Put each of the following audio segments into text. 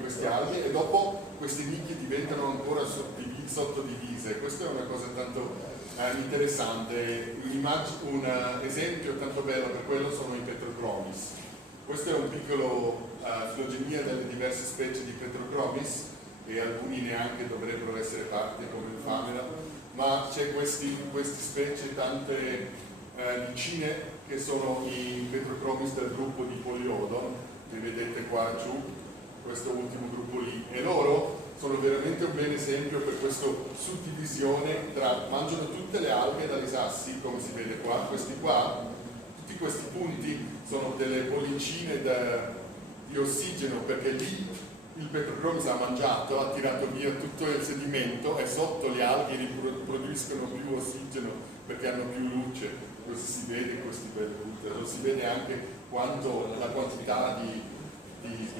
queste alghe, e dopo queste nicchie diventano ancora sottodivise. Questa è una cosa tanto interessante. Un esempio tanto bello per quello sono i Petrochromis. Questo è un piccolo filogenia delle diverse specie di Petrochromis, e alcuni neanche dovrebbero essere parte come il Famera, ma c'è queste specie tante vicine che sono i Petrochromis del gruppo di Poliodon, che vedete qua giù, questo ultimo gruppo lì, e loro sono veramente un bel esempio per questa suddivisione mangiano tutte le alghe dai sassi, come si vede qua. Tutti questi punti sono delle bollicine di ossigeno, perché lì il Petrochromis ha mangiato, ha tirato via tutto il sedimento, e sotto le alghe producono più ossigeno perché hanno più luce. Così si vede questi belli punti, lo si vede anche la quantità di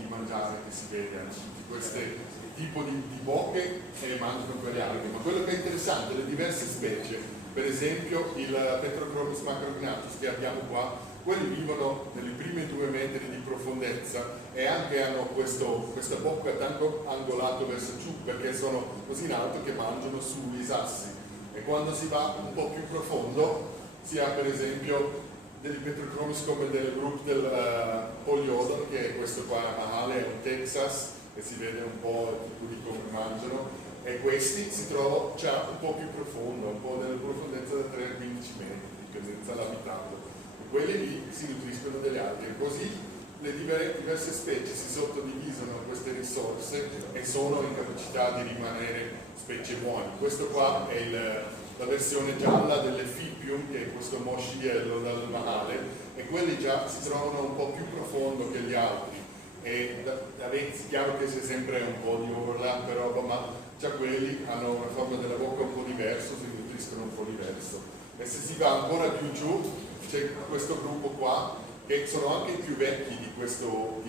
mangiare che si vede in tutti questi tipi di bocche, e le mangiano quelle alghe. Ma quello che è interessante, le diverse specie, per esempio il Petrochromis macrognathus che abbiamo qua, quelli vivono nei primi 2 metri di profondezza, e anche hanno questa bocca tanto angolata verso giù, perché sono così in alto che mangiano sui sassi. E quando si va un po' più profondo si ha per esempio dei Petrochromis come del gruppo del Poliodon, che è questo qua a Mahale, è un Texas, e si vede un po' il tipo di come mangiano, e questi si trovano già un po' più profondo, un po' della profondezza da 3 a 15 metri, dipendenza dall'abitato. Quelli lì si nutriscono delle alghe, così le diverse specie si sottodividono a queste risorse e sono in capacità di rimanere specie buone. Questo qua è la versione gialla dell'Ephipium, che è questo mosciello dal Mahale, e quelli già si trovano un po' più profondo che gli altri. E è chiaro che c'è sempre un po' di overlap, però, ma già quelli hanno una forma della bocca un po' diversa, si nutriscono un po' diverso. E se si va ancora più giù, c'è questo gruppo qua, che sono anche i più vecchi di questo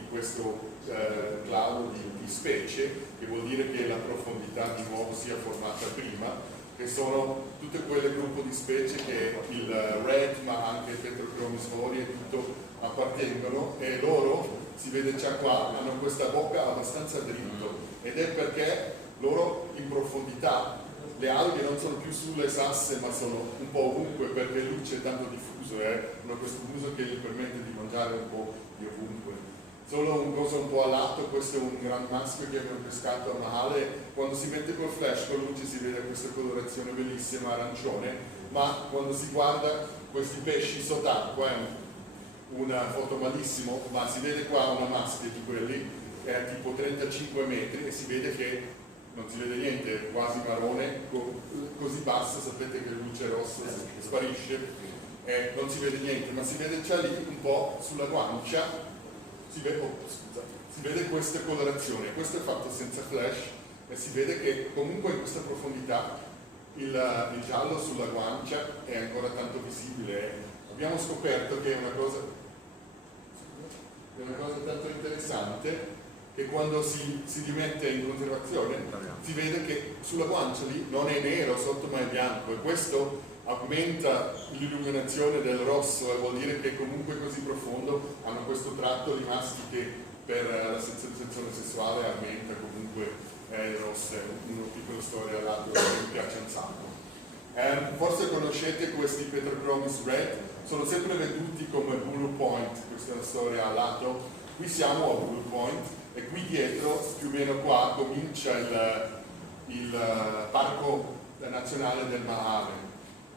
clado di specie, che vuol dire che la profondità di nuovo sia formata prima, che sono tutte quelle gruppo di specie che il Red, ma anche il Petrochromis fori e tutto appartengono, e loro, si vede già qua, hanno questa bocca abbastanza dritto, ed è perché loro in profondità le alghe non sono più sulle sasse, ma sono un po' ovunque, perché lì c'è tanto diffuso, hanno questo uso che gli permette di mangiare un po' di ovunque. Solo una cosa un po' a lato, questo è un gran maschio che abbiamo pescato a Mahale. Quando si mette col flash con luce si vede questa colorazione bellissima arancione, ma quando si guarda questi pesci sott'acqua, è una foto malissimo, ma si vede qua una maschia di quelli che è tipo 35 metri, e si vede che non si vede niente, è quasi marrone, così basso, sapete che la luce rossa sparisce, non si vede niente, ma si vede già lì un po' sulla guancia, si vede questa colorazione. Questo è fatto senza flash, e si vede che comunque in questa profondità il giallo sulla guancia è ancora tanto visibile. Abbiamo scoperto che è una cosa tanto interessante, che quando si rimette in conservazione si vede che sulla guancia lì non è nero sotto, ma è bianco, e questo aumenta l'illuminazione del rosso, e vuol dire che comunque così profondo hanno questo tratto di maschi che per la sensazione sessuale aumenta comunque il rosso. È una piccola storia al lato che mi piace un sacco. Forse conoscete questi Petrochromis red, sono sempre veduti come Blue Point, questa è una storia a lato. Qui siamo a Blue Point, e qui dietro, più o meno qua, comincia il parco nazionale del Mahale.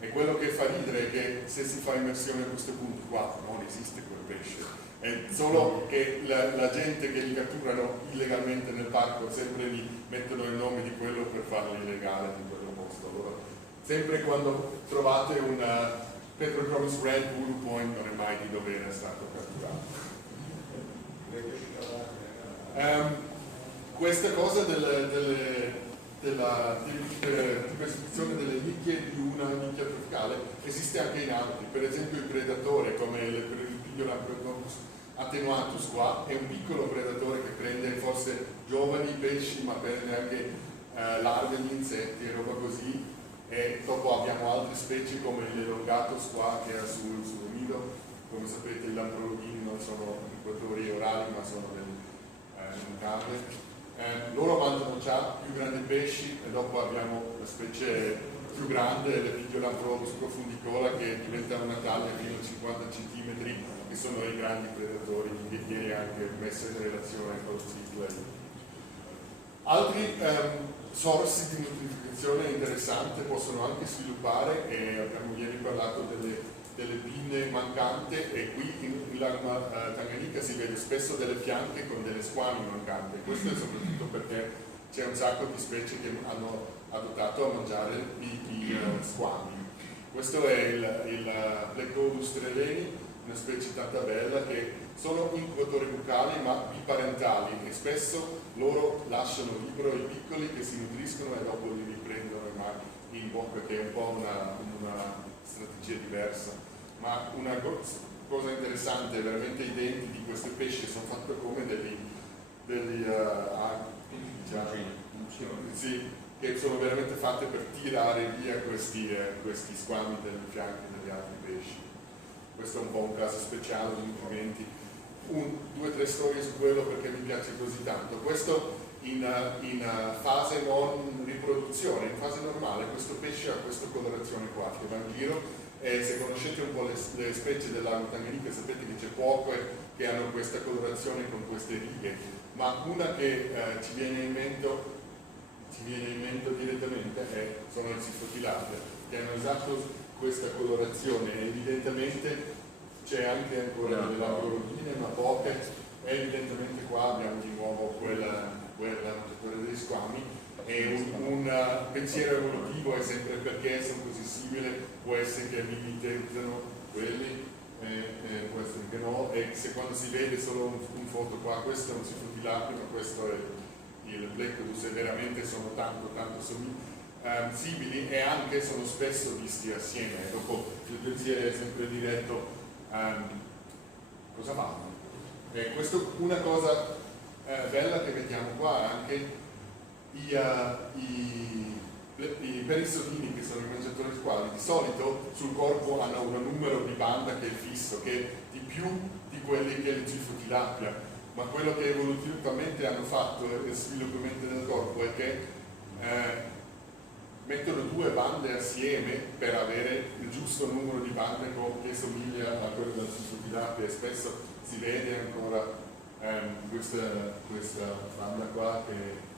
E quello che fa ridere è che se si fa immersione a questo punto qua non esiste quel pesce, è solo che la gente che li catturano illegalmente nel parco sempre gli mettono il nome di quello per farli illegale in quello posto. Allora, sempre quando trovate un Petrochromis red Blue Point non è mai di dove è stato catturato. Questa cosa della diversificazione delle nicchie di una nicchia tropicale esiste anche in altri. Per esempio il predatore, come il Pidiolamprodonus attenuatus qua, è un piccolo predatore che prende forse giovani pesci, ma prende anche larve di insetti e roba così. E dopo abbiamo altre specie come l'Elongatus qua, che è sul nido. Come sapete i lamprologhini non sono incubatori orali, ma sono dei montarle. Loro mangiano già più grandi pesci e dopo abbiamo la specie più grande, le piccole Amprodus profundicola, che diventano una taglia fino a 50 cm, che sono i grandi predatori che viene anche messo in relazione con lo ciclo. Altri sorsi di nutrificazione interessanti possono anche sviluppare, e abbiamo ieri parlato delle pinne mancante, e qui in Laguna Tanganica si vede spesso delle fianche con delle squami mancanti. Questo è soprattutto perché c'è un sacco di specie che hanno adottato a mangiare i squami. Questo è il Plectodus treleni, una specie tanto bella, che sono incubatori bucali ma biparentali, e spesso loro lasciano libero i piccoli che si nutriscono e dopo li riprendono in bocca, che è un po' una strategia diversa. Ma una cosa interessante, veramente i denti di questi pesci sono fatti come sì, che sono veramente fatte per tirare via questi squami dai fianchi degli altri pesci. Questo è un po' un caso speciale di nutrimenti. 2 o 3 storie su quello perché mi piace così tanto. Questo in fase non riproduzione, in fase normale, questo pesce ha questa colorazione qua che va in giro. Se conoscete un po' le specie della Tanganica sapete che c'è poche che hanno questa colorazione con queste righe, ma una che ci viene in mente direttamente sono i Cifotilapia, che hanno esatto questa colorazione, e evidentemente c'è anche ancora delle laborogline, ma poche, e evidentemente qua abbiamo di nuovo quella mangiatore degli squami. E un pensiero evolutivo è sempre perché sono così simili, può essere che mimetizzano quelli, può essere che no, e se quando si vede solo un foto qua, questo è un Cifotilapia, ma questo è il Plectodus, e veramente sono tanto simili, e anche sono spesso visti assieme. Dopo il pensiero è sempre diretto, cosa fanno? Questo, una cosa bella che vediamo qua, anche i perissodini, che sono i mangiatori squali, di solito sul corpo hanno un numero di banda che è fisso, che è di più di quelli che è il Cifotilapia, ma quello che evolutivamente hanno fatto il sviluppamento del corpo è che mettono 2 bande assieme per avere il giusto numero di bande che somiglia a quello del Cifotilapia, e spesso si vede ancora questa banda qua che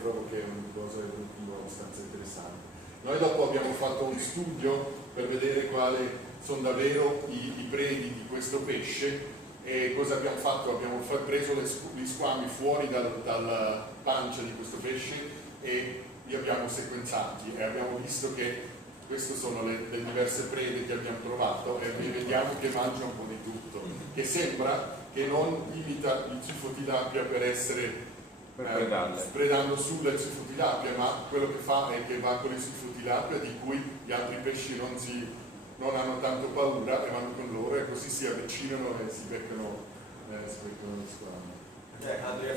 trovo che è una cosa evolutiva abbastanza interessante. Noi dopo abbiamo fatto un studio per vedere quali sono davvero i predi di questo pesce, e cosa abbiamo fatto? Abbiamo preso gli squami fuori dalla pancia di questo pesce e li abbiamo sequenzati, e abbiamo visto che queste sono le diverse prede che abbiamo trovato, e vediamo che mangia un po' di tutto, che sembra che non imita il Cifotilapia per essere predando sulla Cifotilapia, ma quello che fa è che va con il Cifotilapia, di cui gli altri pesci non hanno tanto paura, e vanno con loro, e così si avvicinano e si beccano gli squami. Andrea,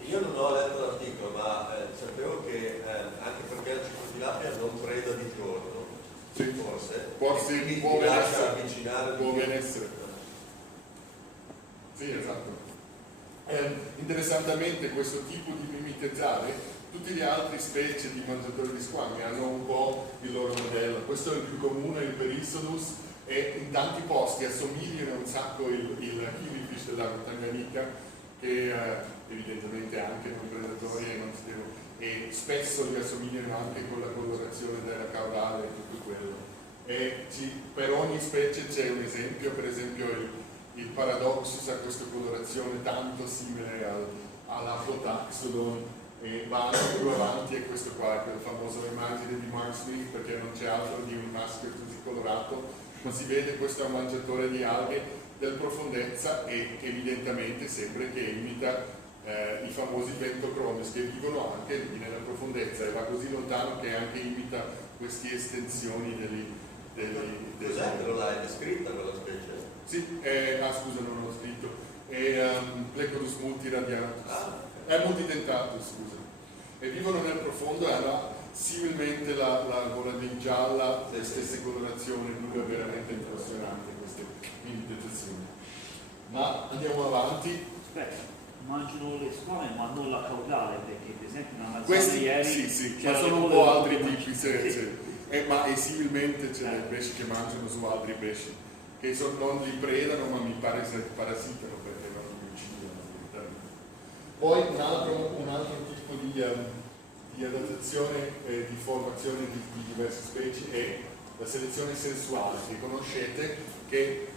io non ho letto l'articolo, ma sapevo che anche perché la Cifotilapia non preda di giorno, sì, forse può avvicinare, ben essere. Sì, esatto. Interessantemente questo tipo di mimetizzare, tutte le altre specie di mangiatori di squami hanno un po' il loro modello. Questo è il più comune, il Perissodus, e in tanti posti assomigliano un sacco il killifish della Tanganica, che evidentemente anche non predatori e spesso li assomigliano anche con la colorazione della caudale e tutto quello. Per ogni specie c'è un esempio, per esempio il Paradoxus ha questa colorazione tanto simile all'Aflotaxodon, e va anche più avanti, e questo qua è quella famosa immagine di Mark Smith, perché non c'è altro di un maschio così colorato, ma si vede questo è un mangiatore di alghe del profondezza, e evidentemente sembra che imita i famosi Pentocromis, che vivono anche lì nella profondezza, e va così lontano che anche imita queste estensioni Cos'è che non l'hai descritta quella specie? Sì, scusa, non l'ho scritto, è Plectodus multiradiatus, è multidentatus, scusa, e vivono nel profondo e hanno similmente la gola di gialla, le stesse colorazioni, è veramente impressionante queste imitazioni. Ma andiamo avanti. mangiano le squame ma non la caudale, perché per esempio una mezzana Questi ieri sì, c'era ma sono le un code po' altri che tipi, sì. ma esimilmente c'è dei pesci che mangiano su altri pesci, che non li predano ma mi pare che parasitano perché non li uccidono. Poi un altro tipo di adattazione e di formazione di diverse specie è la selezione sessuale, che conoscete che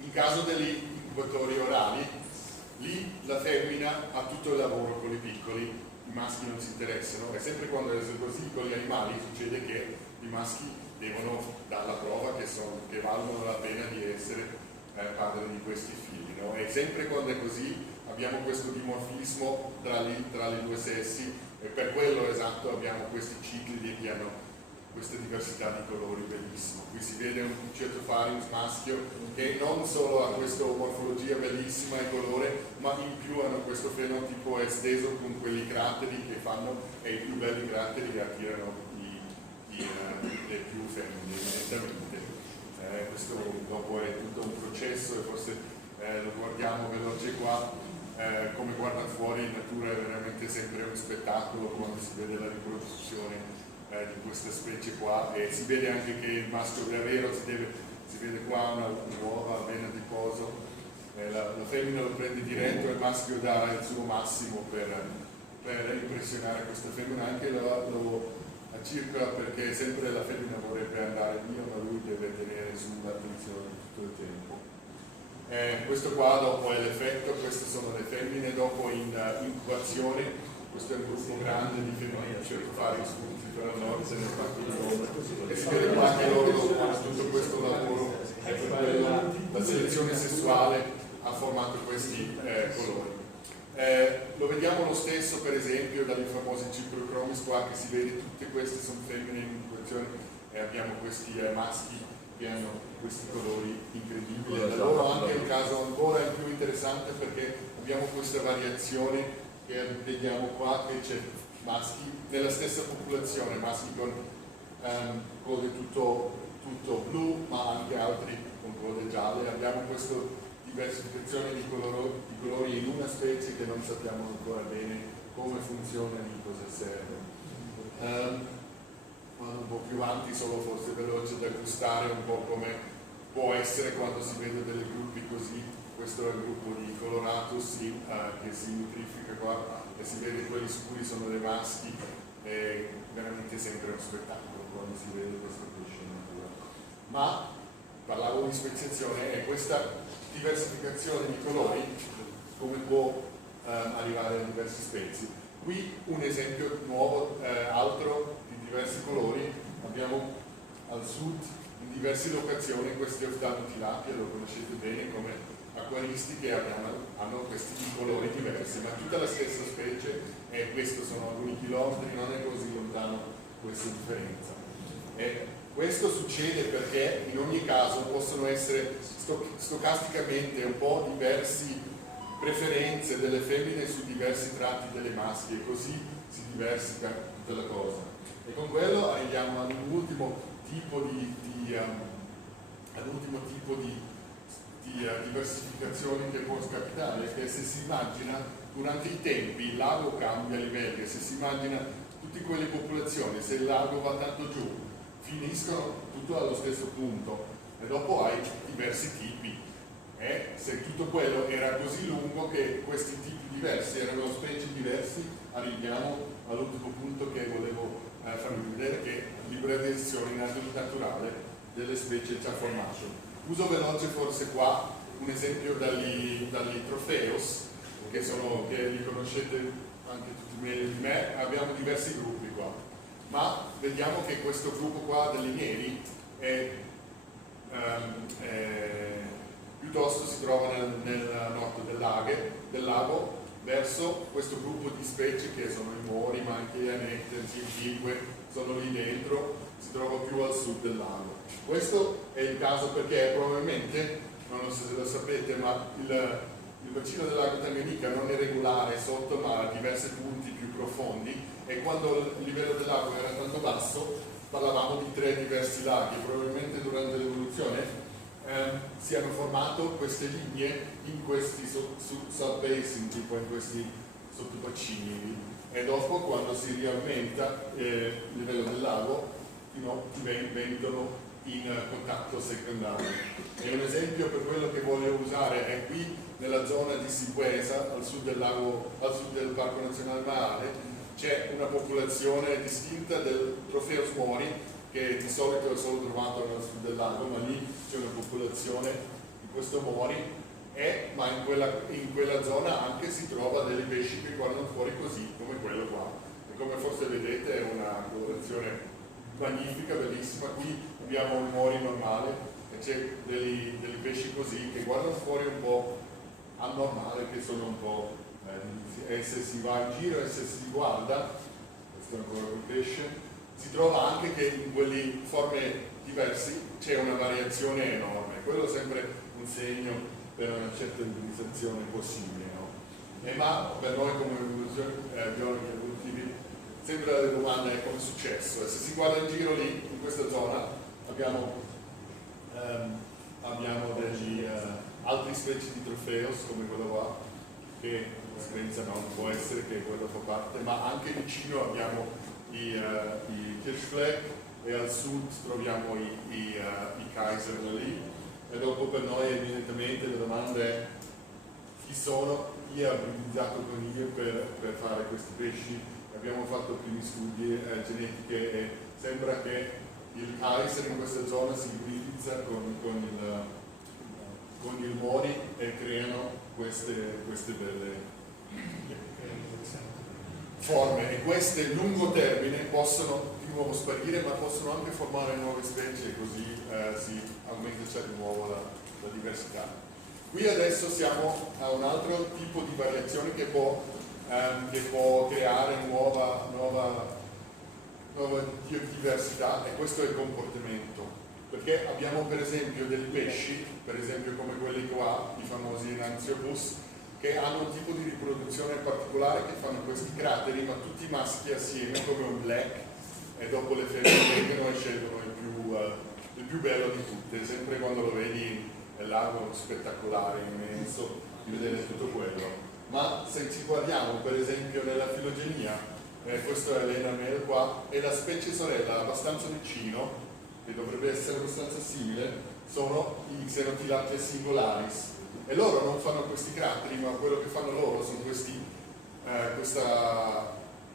in caso degli incubatori orali, lì la femmina ha tutto il lavoro con i piccoli, i maschi non si interessano, e sempre quando è così con gli animali succede che i maschi devono dare la prova che valgono la pena di essere padre di questi figli, no? E sempre quando è così abbiamo questo dimorfismo tra i due sessi, e per quello esatto abbiamo questi ciclidi che hanno questa diversità di colori bellissimo. Qui si vede un Cetopharynx maschio che non solo ha questa morfologia bellissima e colore, ma in più hanno questo fenotipo esteso con quelli crateri che fanno, e i più belli crateri attirano le più femmine evidentemente. Questo dopo è tutto un processo, e forse lo guardiamo veloce qua, come guarda fuori in natura è veramente sempre un spettacolo quando si vede la riproduzione di questa specie qua, e si vede anche che il maschio è vero, si vede qua una nuova vena di poso, la femmina lo prende diretto e il maschio dà il suo massimo per impressionare questa femmina, anche lo circola perché sempre la femmina vorrebbe andare via, ma lui deve tenere su l'attenzione tutto il tempo. Questo qua dopo è l'effetto, queste sono le femmine dopo in incubazione. Questo è un gruppo grande di femmine Cetopharynx per la nord e nel parco, e si vede qua che loro fanno tutto questo lavoro, e per quello la selezione sessuale ha formato questi colori. Lo vediamo lo stesso per esempio dagli famosi Cypriochromis qua, che si vede tutte queste sono femmine in incubazione, e abbiamo questi maschi che hanno questi colori incredibili. Da loro anche un caso ancora più interessante, perché abbiamo questa variazione che vediamo qua, che c'è maschi nella stessa popolazione, maschi con code tutto blu, ma anche altri con code gialle. Abbiamo questa diversificazione di colori in una specie che non sappiamo ancora bene come funziona e di cosa serve. Vado un po' più avanti, solo forse veloce da gustare un po' come può essere quando si vede dei gruppi così. Questo è il gruppo di Coloratus che si nutrifica qua, e si vede quelli scuri sono dei maschi, è veramente sempre uno spettacolo quando si vede questo pesce in natura. Ma parlavo di speziazione, e questa diversificazione di colori come può arrivare a diverse specie. Qui un esempio nuovo, altro di diversi colori. Abbiamo al sud in diverse locazioni questi Ophthalmotilapia, lo conoscete bene come acquaristi, che hanno questi colori diversi, ma tutta la stessa specie, e questo sono alcuni chilometri, non è così lontano questa differenza. E questo succede perché in ogni caso possono essere stocasticamente un po' diverse preferenze delle femmine su diversi tratti delle maschi, e così si diversifica tutta la cosa. E con quello arriviamo ad un ultimo tipo di diversificazione che può capitare, che se si immagina durante i tempi il lago cambia livelli, e se si immagina tutte quelle popolazioni, se il lago va tanto giù finiscono tutto allo stesso punto, e dopo hai diversi tipi, e se tutto quello era così lungo che questi tipi diversi erano specie diverse, arriviamo all'ultimo punto che volevo farvi vedere, che l'ibridazione naturale delle specie ci ha formato. Uso veloce forse qua un esempio dagli Tropheus, che li conoscete anche tutti meglio di me. Abbiamo diversi gruppi qua, ma vediamo che questo gruppo qua degli neri piuttosto si trova nel nord del lago, verso questo gruppo di specie che sono i mori, ma anche gli anette, le antigue, sono lì dentro, si trova più al sud del lago. Questo è il caso perché probabilmente, non so se lo sapete, ma il bacino del lago Tanganyika non è regolare sotto, ma ha diversi punti più profondi, e quando il livello del lago era tanto basso parlavamo di 3 diversi laghi. Probabilmente durante l'evoluzione si hanno formato queste linee in questi sub-basin, tipo in questi sottobacini, e dopo quando si riaumenta il livello del lago diventano in contatto secondario. E un esempio per quello che voglio usare è qui nella zona di Siguesa, al sud del Parco Nazionale Maale, c'è una popolazione distinta del Trofeus mori, che di solito è solo trovato nel sud del lago, ma lì c'è una popolazione di questo mori, ma in quella zona anche si trova dei pesci che guardano fuori così, come quello qua. E come forse vedete è una colorazione magnifica, bellissima. Qui abbiamo un mori normale e c'è dei pesci così che guardano fuori un po' anormale, che sono un po' e se si va in giro e se si guarda, questo è ancora quel pesce, si trova anche che in quelle forme diverse c'è una variazione enorme. Quello è sempre un segno per una certa utilizzazione possibile, no? Ma per noi come biologi evolutivi sempre la domanda è come è successo. E se si guarda in giro lì, in questa zona, abbiamo degli altri specie di Trofeus come quello qua, che l'esperienza non può essere che quello fa parte, ma anche vicino abbiamo i Kirschfleck e al sud troviamo i Kaiser lì, e dopo per noi evidentemente la domanda è chi sono, chi ha utilizzato coniglie per fare questi pesci. Abbiamo fatto primi studi genetiche e sembra che il Kaiser in questa zona si ibridizza con il mori e creano queste belle forme, e queste a lungo termine possono di nuovo sparire, ma possono anche formare nuove specie, e così si aumenta di nuovo la diversità. Qui adesso siamo a un altro tipo di variazione che può creare nuova diversità, e questo è il comportamento, perché abbiamo per esempio dei pesci, per esempio come quelli qua, i famosi Enantiopus, che hanno un tipo di riproduzione particolare, che fanno questi crateri, ma tutti maschi assieme come un black, e dopo le femmine vengono e scelgono il più bello di tutte. Sempre quando lo vedi è lago spettacolare, immenso, di vedere tutto quello. Ma se ci guardiamo per esempio nella filogenia, questo è l'Enamel qua, e la specie sorella abbastanza vicino, che dovrebbe essere abbastanza simile, sono i Xenotilapia singularis, e loro non fanno questi crateri, ma quello che fanno loro sono queste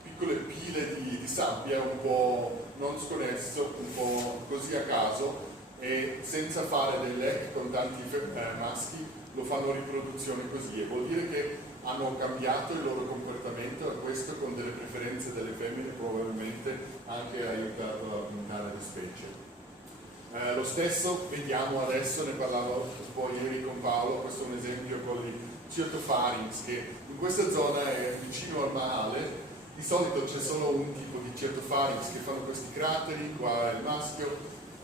piccole pile di sabbia un po' non sconnesso, un po' così a caso, e senza fare dei letti con tanti maschi, lo fanno riproduzione così, e vuol dire che hanno cambiato il loro comportamento, e questo con delle preferenze delle femmine probabilmente anche ha aiutato a aumentare le specie. Lo stesso vediamo adesso, ne parlavo un po' ieri con Paolo, questo è un esempio con gli Certopharynx, che in questa zona è vicino al Maale. Di solito c'è solo un tipo di Certopharynx che fanno questi crateri, qua è il maschio,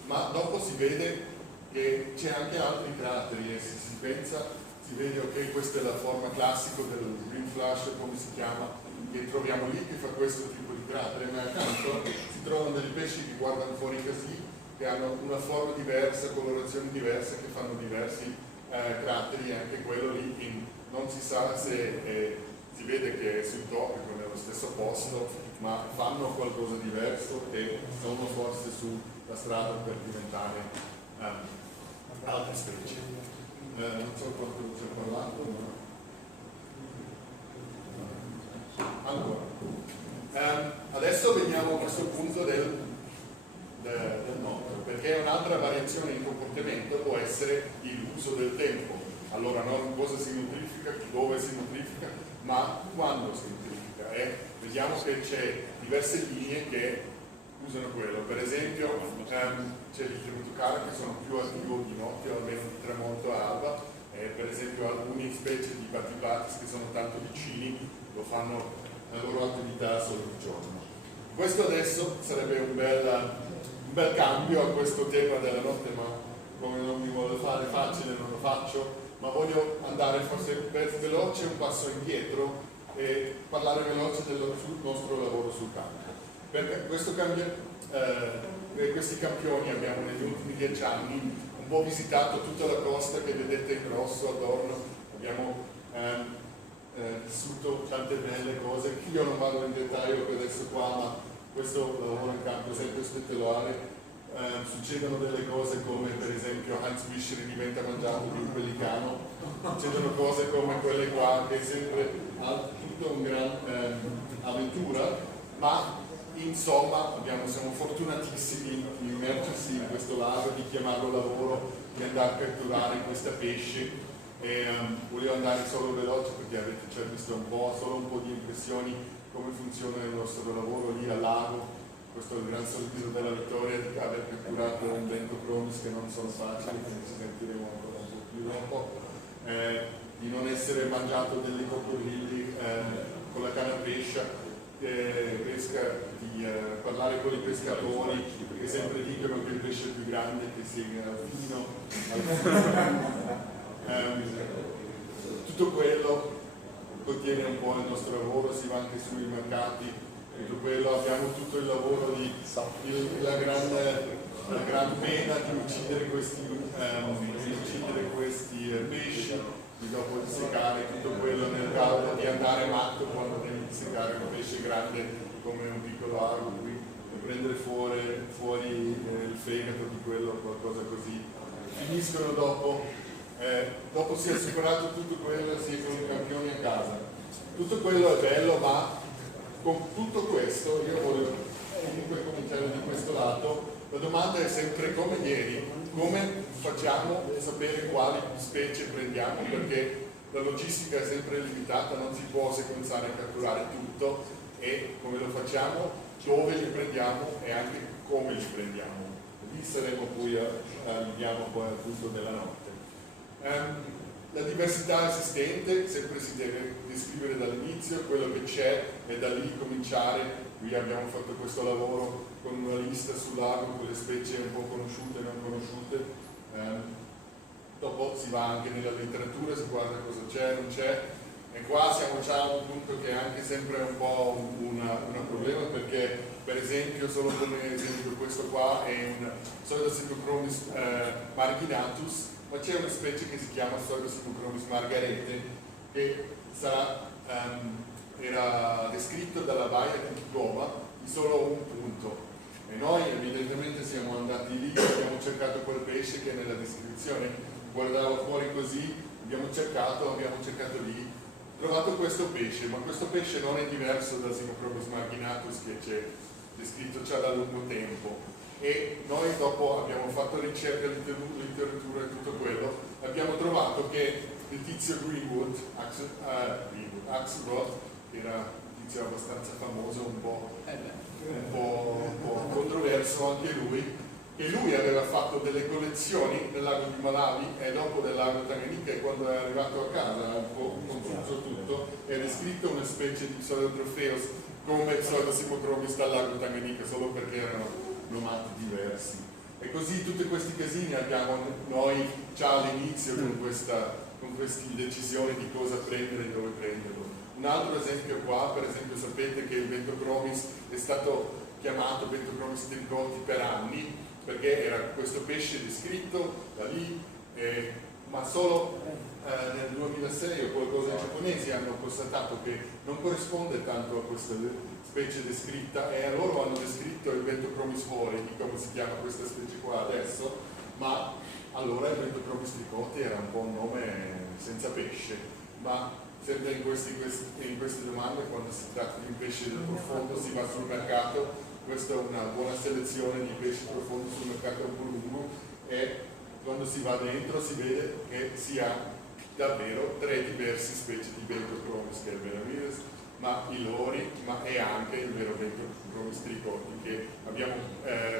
ma dopo si vede che c'è anche altri crateri, e se si pensa, si vede ok, questa è la forma classica del green flash, come si chiama, che troviamo lì, che fa questo tipo di cratere, ma accanto si trovano dei pesci che guardano fuori così, che hanno una forma diversa, colorazioni diverse, che fanno diversi crateri, e anche quello lì non si sa se si vede che è sul topico, nello stesso posto, ma fanno qualcosa di diverso e sono forse sulla strada per diventare altre specie. Non so quanto ci ho parlato, ma... Allora, adesso veniamo a questo punto del nodo, perché un'altra variazione in comportamento può essere l'uso del tempo. Allora non cosa si nutrifica, dove si nutrifica, ma quando si nutrifica. E vediamo che c'è diverse linee che usano quello. Per esempio c'è il Tributucara, che sono più attivo di notte, o almeno di tramonto a alba, e per esempio alcune specie di Batyplatis che sono tanto vicini lo fanno la loro attività solo di giorno. Questo adesso sarebbe un bel cambio a questo tema della notte, ma come non mi vuole fare facile non lo faccio, ma voglio andare forse veloce un passo indietro e parlare veloce sul nostro lavoro sul campo. Perché questo cambio, questi campioni abbiamo negli ultimi 10 anni un po' visitato tutta la costa che vedete in rosso attorno, abbiamo vissuto tante belle cose. Io non vado in dettaglio per adesso qua, ma questo lavoro in campo è sempre spettacolare. Succedono delle cose come per esempio Hans Wischeri diventa mangiato di un pelicano, succedono cose come quelle qua, che è sempre tutta una gran avventura, ma insomma siamo fortunatissimi di immergersi in questo lago, di chiamarlo lavoro, di andare a catturare questa pesce. E volevo andare solo veloce perché avete già visto solo un po' di impressioni come funziona il nostro lavoro lì al lago. Questo è il gran sorriso della vittoria di aver catturato un Bentochromis che non sono facili, quindi ci sentiremo ancora un po' più dopo, di non essere mangiato dei coccodrilli con la canna pesca, di parlare con i pescatori che sempre dicono che il pesce più grande che sia fino tutto quello contiene un po' il nostro lavoro, si va anche sui mercati. Tutto quello, abbiamo tutto il lavoro la gran pena di uccidere questi pesci, di dopo disseccare tutto quello nel caldo, di andare matto quando devi disseccare un pesce grande come un piccolo ago qui, e prendere fuori il fegato di quello, qualcosa così. Finiscono dopo si è assicurato tutto quello, si è con i campioni a casa. Tutto quello è bello, ma con tutto questo io voglio comunque cominciare di questo lato. La domanda è sempre come ieri, come facciamo a sapere quali specie prendiamo, perché la logistica è sempre limitata, non si può sequenziare e catturare tutto, e come lo facciamo, dove li prendiamo e anche come li prendiamo. Lì saremo poi arriviamo poi al punto della notte. La diversità esistente sempre si deve descrivere dall'inizio, quello che c'è, e da lì cominciare. Qui abbiamo fatto questo lavoro con una lista sul lago con le specie un po' conosciute e non conosciute. Dopo si va anche nella letteratura, si guarda cosa c'è, non c'è, e qua siamo già a un punto che è anche sempre un po' un problema, perché per esempio, solo come esempio, questo qua è un Pseudosilochromis marginatus, ma c'è una specie che si chiama Pseudosilochromis margarete, che era descritto dalla baia di Roma di solo un punto, e noi evidentemente siamo andati lì, abbiamo cercato quel pesce che nella descrizione guardava fuori così, abbiamo cercato lì, trovato questo pesce, ma questo pesce non è diverso dal Silochromis marginatus che c'è descritto già da lungo tempo. E noi dopo abbiamo fatto ricerca, letteratura e tutto quello, abbiamo trovato che il tizio Greenwood, Axelrod, che era un tizio abbastanza famoso, un po' controverso anche lui, che lui aveva fatto delle collezioni del lago di Malawi e dopo del lago Tanganyika, e quando è arrivato a casa ha un po' confuso tutto e ha descritto una specie di Pseudotrophäus come il Pseudosilochromis dal lago Tanganyika, solo perché erano nomati diversi. E così tutti questi casini abbiamo noi già all'inizio con queste decisioni di cosa prendere e dove prenderlo. Un altro esempio qua, per esempio, sapete che il Bentochromis è stato chiamato Bentochromis tricotti per anni, perché era questo pesce descritto da lì, ma solo nel 2006 o qualcosa i giapponesi hanno constatato che non corrisponde tanto a questa specie descritta, e loro hanno descritto il Bentochromis hori, come si chiama questa specie qua adesso, ma allora il Bentochromis tricotti era un po' un nome senza pesce. Ma sempre in queste domande, quando si tratta di un pesce del profondo, si va sul mercato. Questa è una buona selezione di pesci profondi sul mercato un po' lungo, e quando si va dentro si vede che si ha davvero 3 diverse specie di Bentochromis, che è il Benavides, ma i lori, e anche il vero Bentochromis tricotti, che abbiamo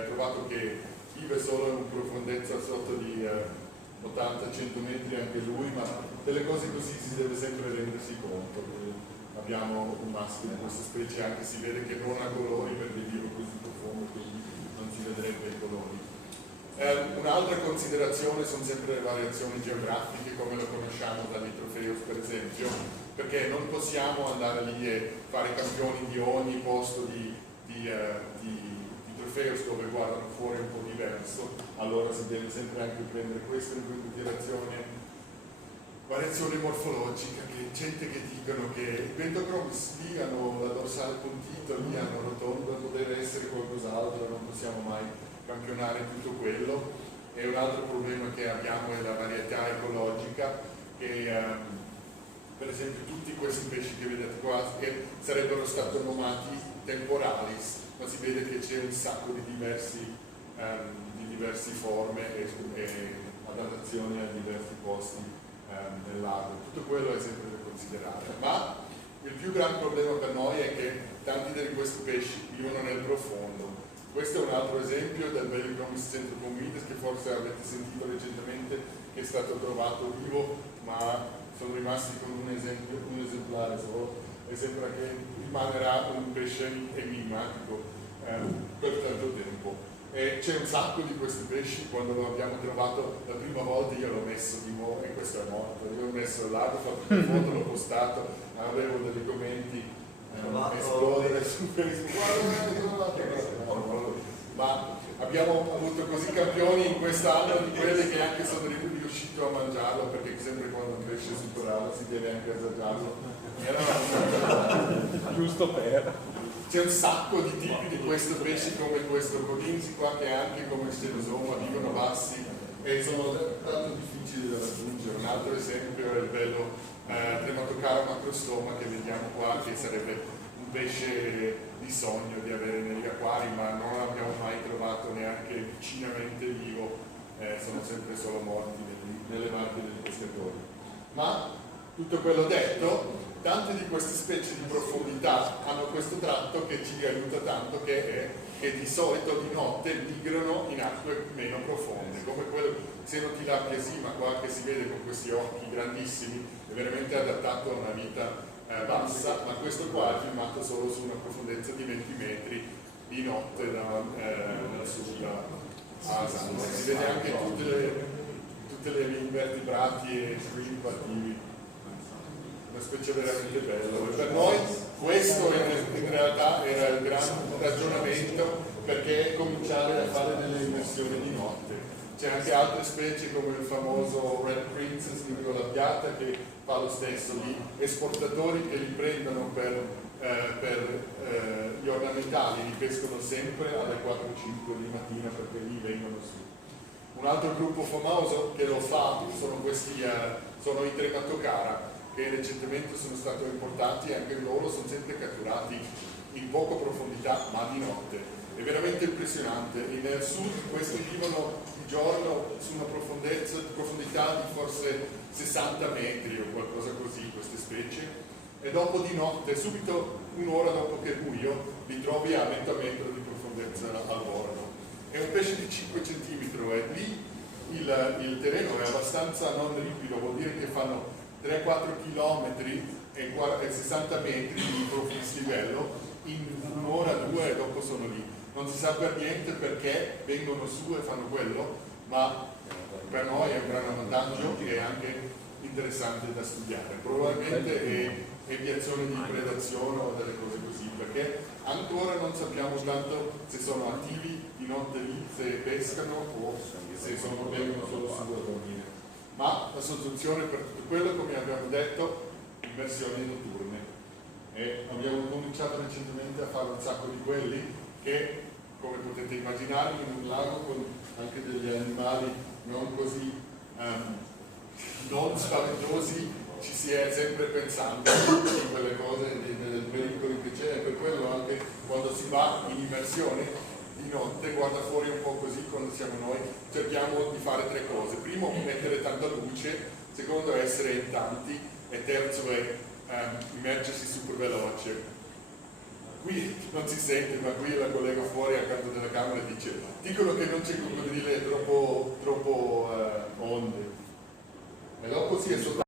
trovato che vive solo in profondezza sotto di 80-100 metri anche lui, ma delle cose così si deve sempre rendersi conto. Abbiamo un maschio di questa specie, anche si vede che non ha colori perché vive così profondo, quindi non si vedrebbe i colori. Un'altra considerazione sono sempre le variazioni geografiche, come lo conosciamo dall'Itrophäus per esempio, perché non possiamo andare lì e fare campioni di ogni posto di trofeos dove guardano fuori un po' diverso, allora si deve sempre anche prendere questo in considerazione. Variazione morfologica, che gente che dicono che i Pentachromis lì hanno la dorsale puntita, lì hanno rotonda, deve essere qualcos'altro, non possiamo mai campionare tutto quello. E un altro problema che abbiamo è la varietà ecologica, che per esempio tutti questi pesci che vedete qua che sarebbero stati nomati temporalis, ma si vede che c'è un sacco di diverse forme e adattazioni a diversi posti nel lago. Tutto quello è sempre da considerare, ma il più grande problema per noi è che tanti di questi pesci vivono nel profondo. Questo è un altro esempio del Bellichromis centrocomides, che forse avete sentito recentemente, che è stato trovato vivo, ma sono rimasti con un esemplare solo, e sembra che rimanerà un pesce enigmatico per tanto tempo. E c'è un sacco di questi pesci. Quando lo abbiamo trovato la prima volta io l'ho messo di nuovo, e questo è morto, io l'ho messo al lago, ho fatto una foto, l'ho postato, avevo dei commenti esplodere su Facebook, ma abbiamo avuto così campioni in quest'anno di quelli che anche sono riuscito a mangiarlo, perché sempre quando un pesce superarlo si deve anche assaggiarlo. Giusto per... C'è un sacco di tipi di questo pesce, come questo Codinsi qua, che anche come Stenosoma vivono bassi e sono tanto difficili da raggiungere. Un altro esempio è il bello Trematocara macrostoma, che vediamo qua, che sarebbe un pesce di sogno di avere negli acquari, ma non l'abbiamo mai trovato neanche vicinamente vivo, sono sempre solo morti nelle barche dei pescatori. Ma tutto quello detto, tante di queste specie di profondità hanno questo tratto che ci aiuta tanto, che è che di solito di notte migrano in acque meno profonde, come quello Xenotilapia sima qua, che si vede con questi occhi grandissimi, è veramente adattato a una vita bassa, ma questo qua è filmato solo su una profondezza di 20 metri di notte da sud a Sandra. Si vede anche tutte le invertebrati e screen attivi. Una specie veramente bella. Per noi questo in realtà era il gran ragionamento perché cominciare a fare delle immersioni di notte. C'è anche altre specie come il famoso Red Princess di Labiata che fa lo stesso, gli esportatori che li prendono per gli ornamentali li pescano sempre alle 4-5 di mattina perché lì vengono su. Un altro gruppo famoso che lo fa sono i Trematocara, che recentemente sono stati importati, e anche loro sono sempre catturati in poca profondità ma di notte. È veramente impressionante. Nel sud questi vivono di giorno su una profondità di forse 60 metri o qualcosa così, queste specie, e dopo di notte, subito un'ora dopo che è buio, li trovi a 20 metri di profondezza al bordo. È un pesce di 5 cm e lì il terreno è abbastanza non ripido, vuol dire che fanno 3-4 km e 60 metri di livello in un'ora, due e dopo sono lì. Non si sa per niente perché vengono su e fanno quello, ma per noi è un gran vantaggio e anche interessante da studiare. Probabilmente è eviazione di predazione o delle cose così, perché ancora non sappiamo tanto se sono attivi di notte lì, se pescano o se vengono solo su a dormire. Ma la soluzione per tutto quello, come abbiamo detto, immersioni notturne. E abbiamo cominciato recentemente a fare un sacco di quelli che, come potete immaginare, in un lago con anche degli animali non così non spaventosi, ci si è sempre pensando in quelle cose, nei pericoli che c'è, e per quello anche quando si va in immersione di notte, guarda fuori un po' così quando siamo noi, cerchiamo di fare 3 cose. Primo, mettere tanta luce, secondo, essere in tanti, e terzo è immergersi super veloce. Qui non si sente, ma qui la collega fuori accanto della camera dice: dicono che non c'è coccodrillo, è troppo onde. E dopo si è soltanto